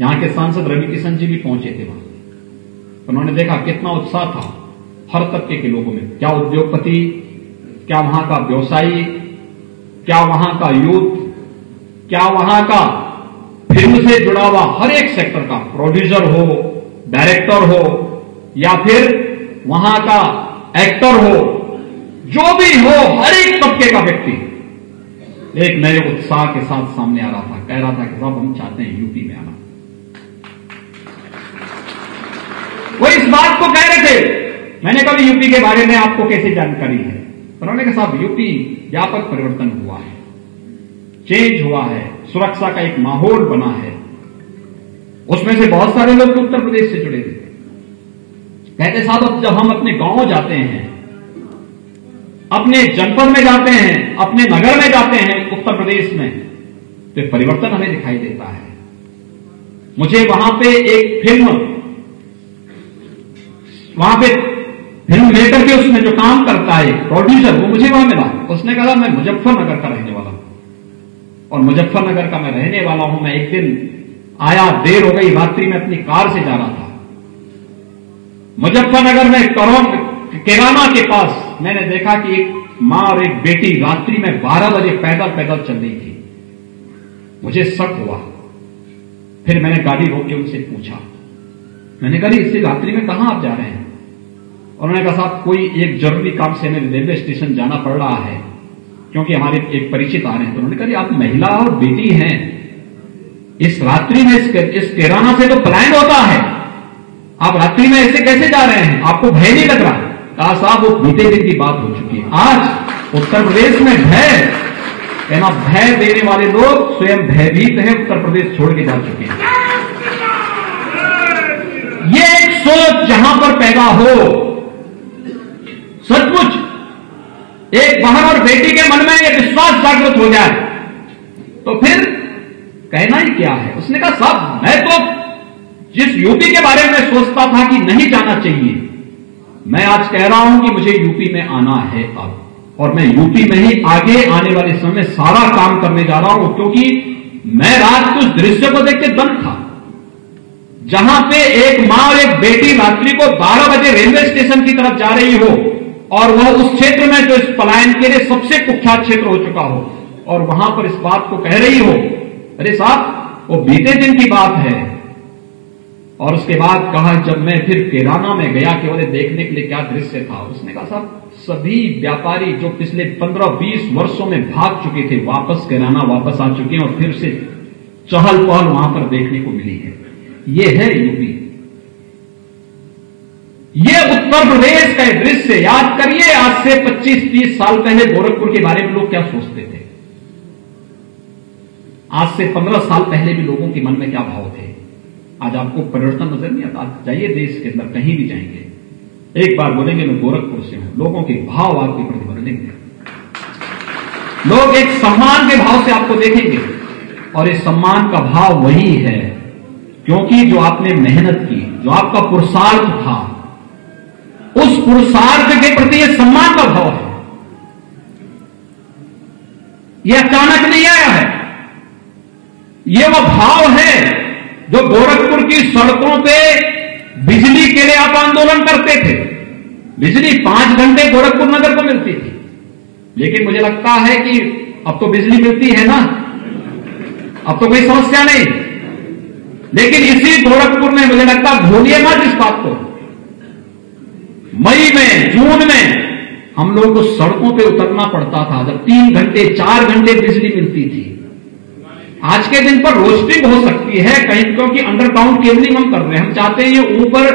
यहां के सांसद रवि किशन जी भी पहुंचे थे वहां। उन्होंने देखा कितना उत्साह था हर तबके के लोगों में, क्या उद्योगपति, क्या वहां का व्यवसायी, क्या वहां का यूथ, क्या वहां का फिल्म से जुड़ा हुआ हर एक सेक्टर का प्रोड्यूसर हो, डायरेक्टर हो या फिर वहां का एक्टर हो, जो भी हो, हर एक तबके का व्यक्ति एक नए उत्साह के साथ सामने आ रहा था। कह रहा था कि साहब हम चाहते हैं यूपी में आना। वो इस बात को कह रहे थे। मैंने कहा यूपी के बारे में आपको कैसी जानकारी है? उन्होंने कहा साहब यूपी व्यापक परिवर्तन हुआ है, चेंज हुआ है, सुरक्षा का एक माहौल बना है। उसमें से बहुत सारे लोग तो उत्तर प्रदेश से जुड़े थे। कहते साहब अब जब हम अपने गांव जाते हैं, अपने जनपद में जाते हैं, अपने नगर में जाते हैं उत्तर प्रदेश में, तो परिवर्तन हमें दिखाई देता है। मुझे वहां पे एक फिल्म मेकर के उसमें जो काम करता है प्रोड्यूसर, वो मुझे वहां मिला। उसने कहा मैं मुजफ्फरनगर का रहने वाला हूं और मुजफ्फरनगर का मैं रहने वाला हूं। मैं एक दिन आया, देर हो गई, रात्रि में अपनी कार से जा रहा था। मुजफ्फरनगर में किराना के पास मैंने देखा कि एक मां और एक बेटी रात्रि में 12 बजे पैदल पैदल चल रही थी। मुझे शक हुआ। फिर मैंने गाड़ी रोक के उनसे पूछा, मैंने कहा इसी रात्रि में कहां आप जा रहे हैं? उन्होंने कहा साहब कोई एक जरूरी काम से हमें रेलवे स्टेशन जाना पड़ रहा है, क्योंकि हमारे एक परिचित आ रहे हैं। तो उन्होंने कहा आप महिला और बेटी हैं, इस रात्रि में इस किराना से तो पलायन होता है, आप रात्रि में ऐसे कैसे जा रहे हैं? आपको भय नहीं लग रहा? कहा साहब वो बीते दिन की बात हो चुकी है। आज उत्तर प्रदेश में भय देने वाले लोग स्वयं भयभीत हैं, उत्तर प्रदेश छोड़ के जा चुके हैं। ये एक सोच जहां पर पैदा हो, सचमुच एक बहन और बेटी के मन में यह विश्वास जागृत हो जाए, तो फिर कहना ही क्या है। उसने कहा साहब मैं तो जिस यूपी के बारे में सोचता था कि नहीं जाना चाहिए, मैं आज कह रहा हूं कि मुझे यूपी में आना है अब, और मैं यूपी में ही आगे आने वाले समय में सारा काम करने जा रहा हूं, क्योंकि मैं रात उस दृश्य को देख के दंग था, जहां पे एक मां और एक बेटी रात्रि को 12 बजे रेलवे स्टेशन की तरफ जा रही हो, और वह उस क्षेत्र में जो इस पलायन के लिए सबसे कुख्यात क्षेत्र हो चुका हो, और वहां पर इस बात को कह रही हो। अरे साहब वो बीते दिन की बात है। और उसके बाद कहा जब मैं फिर किराना में गया कि बोले देखने के लिए क्या दृश्य था, उसने कहा साहब सभी व्यापारी जो पिछले 15-20 वर्षों में भाग चुके थे वापस किराना वापस आ चुके हैं, और फिर से चहल पहल वहां पर देखने को मिली है। ये है यूपी, ये उत्तर प्रदेश का दृश्य। याद करिए आज से 25-30 साल पहले गोरखपुर के बारे में लोग क्या सोचते थे, आज से 15 साल पहले भी लोगों के मन में क्या भाव थे। आज आपको परिवर्तन नजर नहीं आता? जाइए देश के अंदर कहीं भी जाएंगे, एक बार बोलेंगे मैं गोरखपुर से हूं, लोगों के भाव आपके प्रति बदलेंगे। लोग एक सम्मान के भाव से आपको देखेंगे, और इस सम्मान का भाव वही है क्योंकि जो आपने मेहनत की, जो आपका पुरुषार्थ था, उस पुरुषार्थ के प्रति यह सम्मान का भाव है। यह अचानक नहीं आया है, यह वह भाव है जो गोरखपुर की सड़कों पे बिजली के लिए आप आंदोलन करते थे। बिजली 5 घंटे गोरखपुर नगर को मिलती थी, लेकिन मुझे लगता है कि अब तो बिजली मिलती है ना, अब तो कोई समस्या नहीं। लेकिन इसी गोरखपुर में मुझे लगता है, भूलिए मत इस बात को, मई में जून में हम लोगों को सड़कों पे उतरना पड़ता था जब 3 घंटे 4 घंटे बिजली मिलती थी। आज के दिन पर रोस्टिंग हो सकती है कहीं, क्योंकि अंडरग्राउंड केबलिंग हम कर रहे हैं। हम चाहते हैं ये ऊपर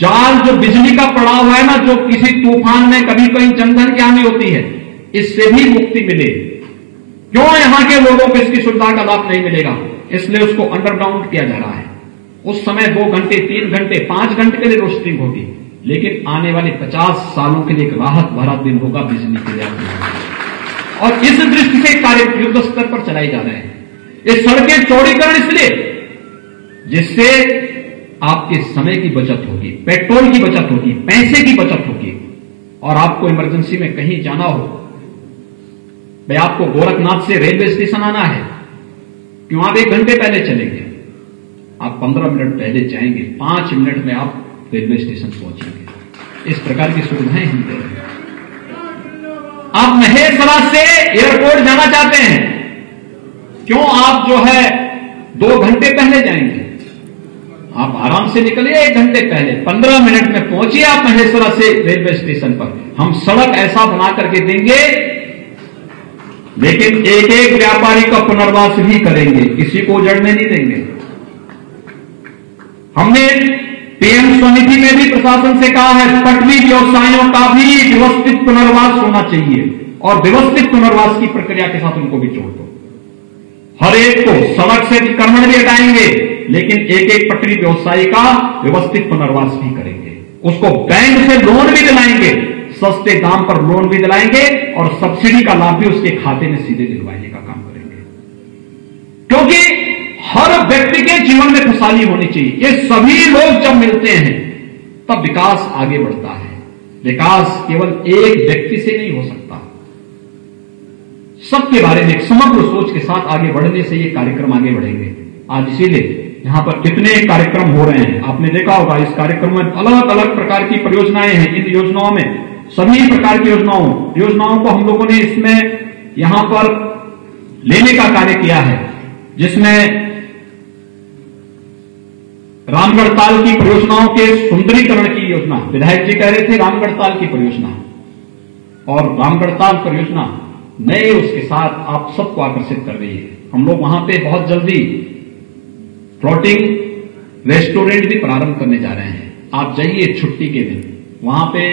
जाल जो बिजली का पड़ा हुआ है ना, जो किसी तूफान में कभी कहीं जनधन की हानि होती है, इससे भी मुक्ति मिले। क्यों यहां के लोगों को इसकी सुविधा का लाभ नहीं मिलेगा? इसलिए उसको अंडरग्राउंड किया जा रहा है। उस समय 2 घंटे 3 घंटे 5 घंटे के लिए रोस्टिंग होगी, लेकिन आने वाले 50 सालों के लिए एक राहत भरा दिन होगा बिजली के लिए। और इस दृष्टि से कार्य युद्ध स्तर पर चलाए जा रहे हैं। ये सड़कें चौड़ीकरण इसलिए जिससे आपके समय की बचत होगी, पेट्रोल की बचत होगी, पैसे की बचत होगी। और आपको इमरजेंसी में कहीं जाना हो, भाई आपको गोरखनाथ से रेलवे स्टेशन आना है, क्यों आप 1 घंटे पहले चलेंगे? आप 15 मिनट पहले जाएंगे, 5 मिनट में आप रेलवे स्टेशन पहुंचेंगे। इस प्रकार की सुविधाएं हम दे रहे हैं। आप महेशरा से एयरपोर्ट जाना चाहते हैं, क्यों आप जो है 2 घंटे पहले जाएंगे? आप आराम से निकलिए 1 घंटे पहले, 15 मिनट में पहुंचिए आप महेशरा से रेलवे स्टेशन पर। हम सड़क ऐसा बना करके देंगे, लेकिन एक एक व्यापारी का पुनर्वास भी करेंगे, किसी को उजड़ने नहीं देंगे। हमने पीएम स्वनिधि में भी प्रशासन से कहा है पटरी व्यवसायियों का भी व्यवस्थित पुनर्वास होना चाहिए, और व्यवस्थित पुनर्वास की प्रक्रिया के साथ उनको भी जोड़ दो। हर एक को सड़क से कर्मण भी हटाएंगे, लेकिन एक एक पटरी व्यवसायी का व्यवस्थित पुनर्वास भी करेंगे। उसको बैंक से लोन भी दिलाएंगे, सस्ते दाम पर लोन भी दिलाएंगे, और सब्सिडी का लाभ भी उसके खाते में सीधे दिलवाने का काम करेंगे। क्योंकि हर व्यक्ति के जीवन में खुशहाली होनी चाहिए। ये सभी लोग जब मिलते हैं तब विकास आगे बढ़ता है। विकास केवल एक व्यक्ति से नहीं हो सकता, सबके बारे में एक समग्र सोच के साथ आगे बढ़ने से ये कार्यक्रम आगे बढ़ेंगे। आज इसीलिए यहां पर कितने कार्यक्रम हो रहे हैं, आपने देखा होगा। इस कार्यक्रम में अलग अलग प्रकार की परियोजनाएं हैं। इन योजनाओं में सभी प्रकार की योजनाओं को हम लोगों ने इसमें यहां पर लेने का कार्य किया है, जिसमें रामगढ़ ताल की परियोजनाओं के सुंदरीकरण की योजना, विधायक जी कह रहे थे रामगढ़ ताल की परियोजना, और रामगढ़ ताल परियोजना नए उसके साथ आप सबको आकर्षित कर रही है। हम लोग वहां पे बहुत जल्दी फ्लोटिंग रेस्टोरेंट भी प्रारंभ करने जा रहे हैं। आप जाइए छुट्टी के दिन, वहां पे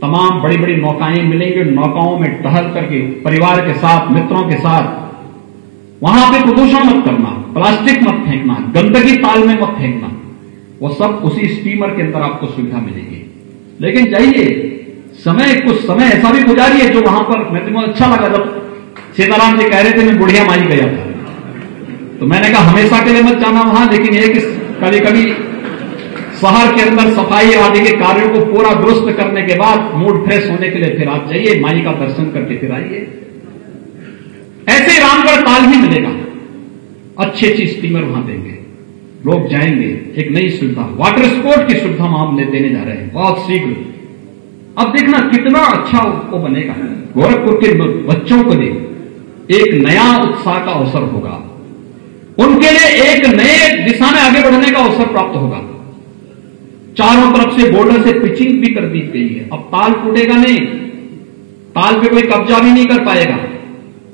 तमाम बड़ी बड़ी नौकाएं मिलेंगी। नौकाओं में टहल करके परिवार के साथ, मित्रों के साथ, वहां पे प्रदूषण मत करना, प्लास्टिक मत फेंकना, गंदगी ताल में मत फेंकना, वो सब उसी स्टीमर के अंदर आपको सुविधा मिलेगी। लेकिन जाइए, कुछ समय ऐसा भी गुजारिए जो वहां पर, मैं तुम्हें अच्छा लगा जब सीताराम जी कह रहे थे मैं बुढ़िया माई गया था, तो मैंने कहा हमेशा के लिए मत जाना वहां, लेकिन यह कि कभी कभी शहर के अंदर सफाई आदि के कार्यों को पूरा दुरुस्त करने के बाद मूड फ्रेश होने के लिए फिर आप जाइए, माई का दर्शन करके फिर आइए। ऐसे रामगढ़ ताल भी मिलेगा, अच्छी अच्छी स्टीमर वहां देंगे, लोग जाएंगे। एक नई सुविधा, वाटर स्पोर्ट की सुविधा हम देने जा रहे हैं बहुत शीघ्र। अब देखना कितना अच्छा वो बनेगा। गोरखपुर के बच्चों को लिए एक नया उत्साह का अवसर होगा, उनके लिए एक नए दिशा में आगे बढ़ने का अवसर प्राप्त होगा। चारों तरफ से बॉर्डर से पिचिंग भी कर दी गई है। अब ताल टूटेगा नहीं, ताल पे कोई कब्जा भी नहीं कर पाएगा,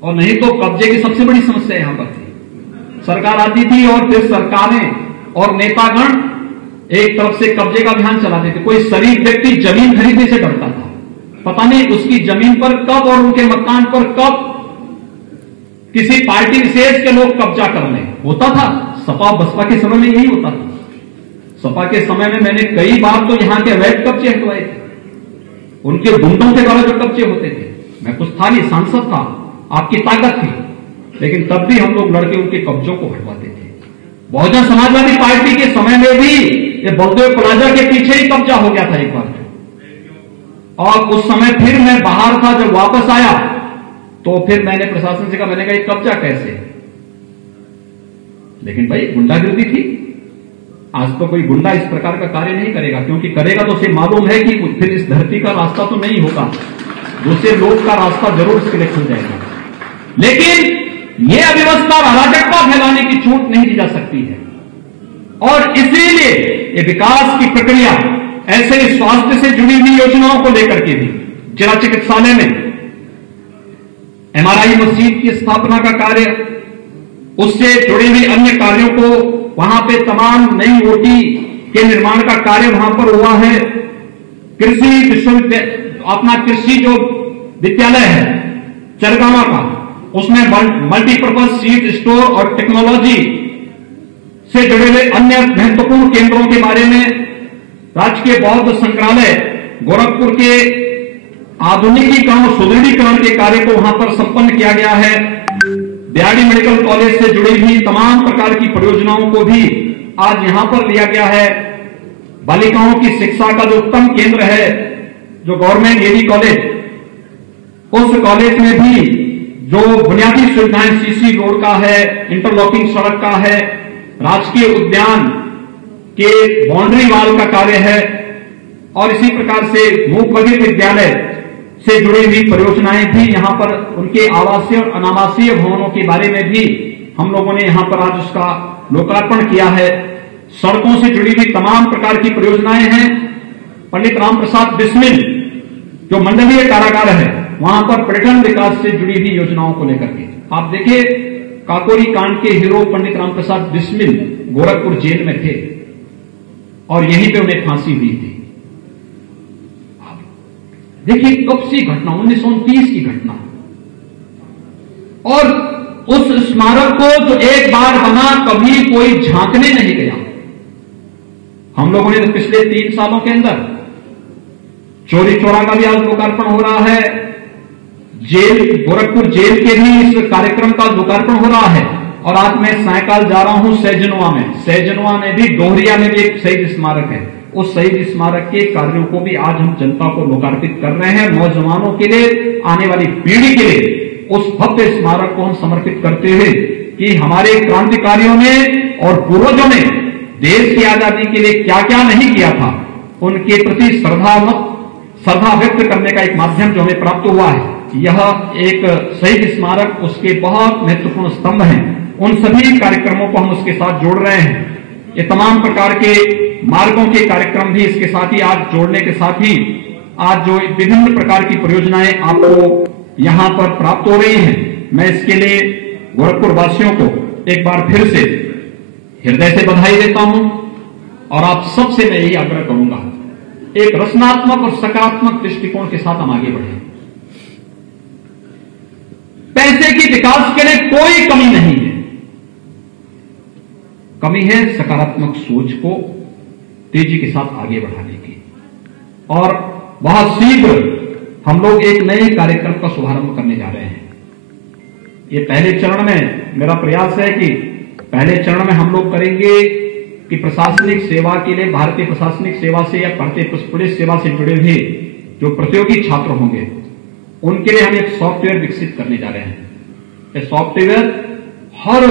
और नहीं तो कब्जे की सबसे बड़ी समस्या यहां पर थी। सरकार आती थी और फिर सरकारें और नेतागण एक तरफ से कब्जे का अभियान चलाते थे। कोई शरीफ व्यक्ति जमीन खरीदने से डरता था, पता नहीं उसकी जमीन पर कब और उनके मकान पर कब किसी पार्टी विशेष के लोग कब्जा कर लें। होता था, सपा बसपा के समय में यही होता था। सपा के समय में मैंने कई बार तो यहां के अवैध कब्जे हटवाए थे, उनके गुंडों के द्वारा जो कब्जे होते थे। मैं कुछ था नहीं, सांसद था, आपकी ताकत थी, लेकिन तब भी हम लोग लड़के उनके कब्जों को हटवाते थे। बहुजन समाजवादी पार्टी के समय में भी ये बलदेव प्लाजा के पीछे ही कब्जा हो गया था एक बार, और उस समय फिर मैं बाहर था, जब वापस आया तो फिर मैंने प्रशासन से कहा, मैंने कहा ये कब्जा कैसे, लेकिन भाई गुंडागिर्दी थी। आज तो कोई गुंडा इस प्रकार का कार्य नहीं करेगा, क्योंकि करेगा तो उसे मालूम है कि फिर इस धरती का रास्ता तो नहीं होगा, दूसरे लोग का रास्ता जरूर इसके लिए खुल जाएगा। लेकिन यह अव्यवस्था और अराजकता फैलाने की छूट नहीं दी जा सकती है, और इसीलिए ये विकास की प्रक्रिया ऐसे ही स्वास्थ्य से जुड़ी हुई योजनाओं को लेकर के भी जिला चिकित्सालय में MRI मशीन की स्थापना का कार्य, उससे जुड़ी हुई अन्य कार्यों को, वहां पे तमाम नई ओटी के निर्माण का कार्य वहां पर हुआ है। कृषि विश्वविद्यालय, अपना कृषि जो विद्यालय है चरगावा का, उसमें मल्टीपर्पज सीड स्टोर और टेक्नोलॉजी से जुड़े हुए अन्य महत्वपूर्ण केंद्रों के बारे में राजकीय बौद्ध संग्रहालय गोरखपुर के आधुनिकीकरण और सुदृढ़ीकरण के कार्य को वहां पर संपन्न किया गया है। बीआरडी मेडिकल कॉलेज से जुड़ी हुई तमाम प्रकार की परियोजनाओं को भी आज यहां पर लिया गया है। बालिकाओं की शिक्षा का जो उत्तम केंद्र है, जो गवर्नमेंट एडी कॉलेज, उस कॉलेज में भी जो बुनियादी सुविधाएं सीसी रोड का है, इंटरलॉकिंग सड़क का है, राजकीय उद्यान के बाउंड्री वाल का कार्य है, और इसी प्रकार से मूक बधिर विद्यालय से जुड़ी हुई परियोजनाएं भी यहां पर, उनके आवासीय और अनावासीय भवनों के बारे में भी हम लोगों ने यहां पर आज उसका लोकार्पण किया है। सड़कों से जुड़ी हुई तमाम प्रकार की परियोजनाएं हैं। पंडित राम प्रसाद बिस्मिल जो मंडलीय कारागार है, वहां पर पर्यटन विकास से जुड़ी हुई योजनाओं को लेकर के आप देखिए, काकोरी कांड के हीरो पंडित राम प्रसाद बिस्मिल गोरखपुर जेल में थे और यहीं पे उन्हें फांसी हुई थी। देखिए कब सी घटना, 1929 की घटना, और उस स्मारक को जो एक बार बना कभी कोई झांकने नहीं गया। हम लोगों ने तो पिछले 3 सालों के अंदर चौरी चौरा का भी आज लोकार्पण हो रहा है, जेल, गोरखपुर जेल के भी इस कार्यक्रम का लोकार्पण हो रहा है। और आज मैं सायकाल जा रहा हूं सहजनवा में भी, डोहरिया में भी एक शहीद स्मारक है। उस शहीद स्मारक के कार्यों को भी आज हम जनता को लोकार्पित कर रहे हैं। नौजवानों के लिए, आने वाली पीढ़ी के लिए उस भव्य स्मारक को हम समर्पित करते हुए कि हमारे क्रांतिकारियों ने और पूर्वजों ने देश की आजादी के लिए क्या क्या नहीं किया था, उनके प्रति श्रद्धा व्यक्त करने का एक माध्यम जो हमें प्राप्त हुआ है, यह एक शहीद स्मारक उसके बहुत महत्वपूर्ण स्तंभ हैं। उन सभी कार्यक्रमों को हम उसके साथ जोड़ रहे हैं। ये तमाम प्रकार के मार्गों के कार्यक्रम भी इसके साथ ही आज जोड़ने के साथ ही आज जो विभिन्न प्रकार की परियोजनाएं आपको यहां पर प्राप्त हो रही हैं, मैं इसके लिए गोरखपुर वासियों को एक बार फिर से हृदय से बधाई देता हूं और आप सबसे मैं यही आग्रह करूंगा, एक रचनात्मक और सकारात्मक दृष्टिकोण के साथ हम आगे बढ़ें। पैसे की विकास के लिए कोई कमी नहीं है, कमी है सकारात्मक सोच को तेजी के साथ आगे बढ़ाने की। और बहुत शीघ्र हम लोग एक नए कार्यक्रम का शुभारंभ करने जा रहे हैं। ये पहले चरण में मेरा प्रयास है कि पहले चरण में हम लोग करेंगे कि प्रशासनिक सेवा के लिए, भारतीय प्रशासनिक सेवा से या भारतीय पुलिस सेवा से जुड़े हुए जो प्रतियोगी छात्र होंगे, उनके लिए हम एक सॉफ्टवेयर विकसित करने जा रहे हैं। ये सॉफ्टवेयर हर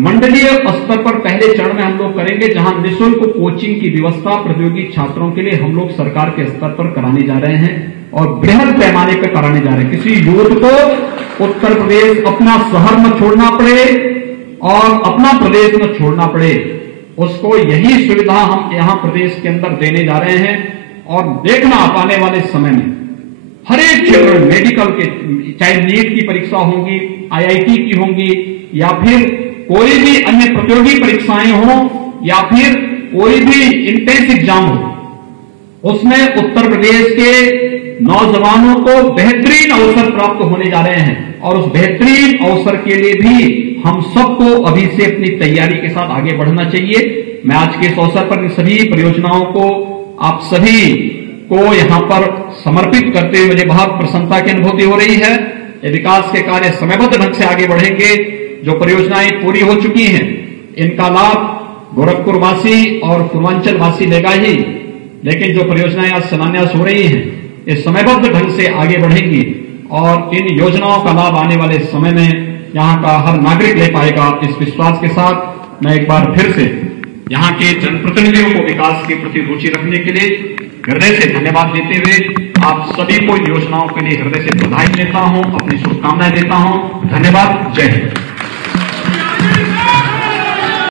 मंडलीय स्तर पर पहले चरण में हम लोग करेंगे, जहां निःशुल्क कोचिंग की व्यवस्था प्रतियोगी छात्रों के लिए हम लोग सरकार के स्तर पर कराने जा रहे हैं और बृहद पैमाने पर कराने जा रहे हैं। किसी युवक को उत्तर प्रदेश अपना शहर न छोड़ना पड़े और अपना प्रदेश न छोड़ना पड़े, उसको यही सुविधा हम यहां प्रदेश के अंदर देने जा रहे हैं। और देखना आप आने वाले समय में हर एक क्षेत्र में, मेडिकल के, चाहे नीट की परीक्षा होंगी, IIT की होंगी, या फिर कोई भी अन्य प्रतियोगी परीक्षाएं हो, या फिर कोई भी इंटेंस एग्जाम हो, उसमें उत्तर प्रदेश के नौजवानों को बेहतरीन अवसर प्राप्त होने जा रहे हैं। और उस बेहतरीन अवसर के लिए भी हम सबको अभी से अपनी तैयारी के साथ आगे बढ़ना चाहिए। मैं आज के इस अवसर पर इन सभी परियोजनाओं को आप सभी को यहां पर समर्पित करते हुए मुझे बहुत प्रसन्नता की अनुभूति हो रही है। ये विकास के कार्य समयबद्ध ढंग से आगे बढ़ेंगे। जो परियोजनाएं पूरी हो चुकी हैं, इनका लाभ गोरखपुर वासी और पूर्वांचल वासी लेगा ही, लेकिन जो परियोजनाएं आज शिलान्यास हो रही हैं, ये समयबद्ध ढंग से आगे बढ़ेंगी और इन योजनाओं का लाभ आने वाले समय में यहाँ का हर नागरिक ले पाएगा। इस विश्वास के साथ मैं एक बार फिर से यहाँ के जनप्रतिनिधियों को विकास के प्रति रुचि रखने के लिए हृदय से धन्यवाद देते हुए आप सभी को इन योजनाओं के लिए हृदय से बधाई देता हूं, अपनी शुभकामनाएं देता हूं। धन्यवाद। जय हिंद।